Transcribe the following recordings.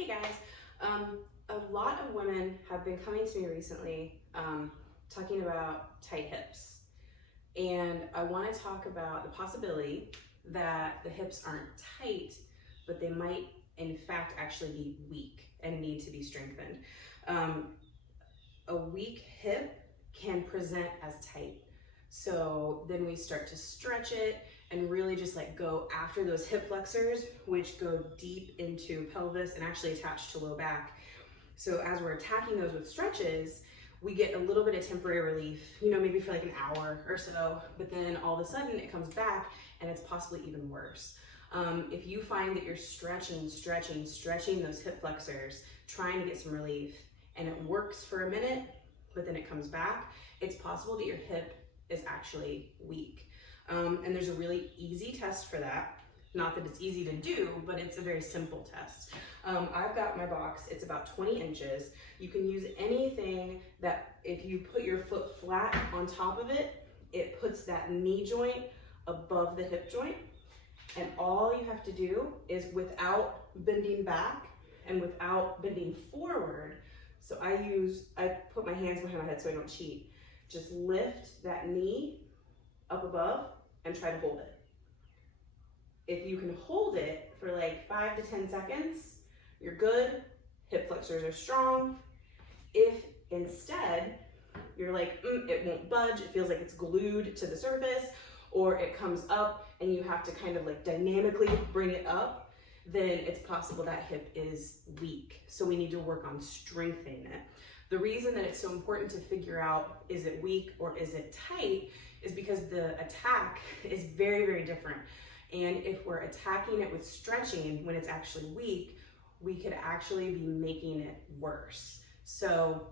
Hey guys, a lot of women have been coming to me recently talking about tight hips. And I want to talk about the possibility that the hips aren't tight, but they might in fact actually be weak and need to be strengthened. A weak hip can present as tight. So then we start to stretch it and really just like go after those hip flexors, which go deep into pelvis and actually attach to low back. So as we're attacking those with stretches, we get a little bit of temporary relief, maybe for like an hour or so, but then all of a sudden it comes back and it's possibly even worse. If you find that you're stretching those hip flexors, trying to get some relief, and it works for a minute, but then it comes back, it's possible that your hip is actually weak. And there's a really easy test for that. Not that it's easy to do, but it's a very simple test. I've got my box, it's about 20 inches. You can use anything that if you put your foot flat on top of it, it puts that knee joint above the hip joint. And all you have to do is, without bending back and without bending forward, so I put my hands behind my head so I don't cheat, just lift that knee up above and try to hold it. If you can hold it for like 5 to 10 seconds, you're good, hip flexors are strong. If instead you're like, it won't budge, it feels like it's glued to the surface, or it comes up and you have to kind of like dynamically bring it up, then it's possible that hip is weak. So we need to work on strengthening it. The reason that it's so important to figure out, is it weak or is it tight, is because the attack is very, very different. And if we're attacking it with stretching when it's actually weak, we could actually be making it worse. So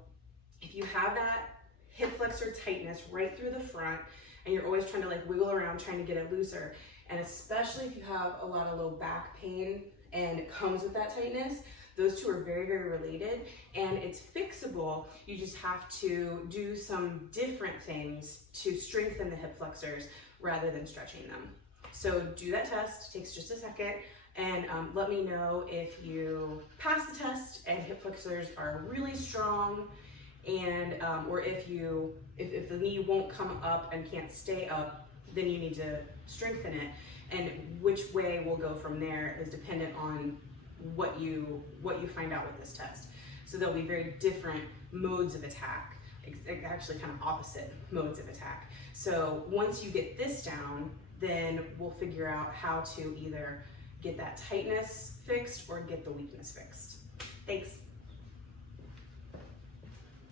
if you have that hip flexor tightness right through the front, and you're always trying to like wiggle around trying to get it looser, and especially if you have a lot of low back pain and it comes with that tightness, those two are very, very related, and it's fixable. You just have to do some different things to strengthen the hip flexors rather than stretching them. So do that test, it takes just a second, and let me know if you pass the test and hip flexors are really strong, and or if the knee won't come up and can't stay up, then you need to strengthen it. And which way we'll go from there is dependent on what you find out with this test. So there'll be very different modes of attack, actually kind of opposite modes of attack. So once you get this down, then we'll figure out how to either get that tightness fixed or get the weakness fixed. Thanks.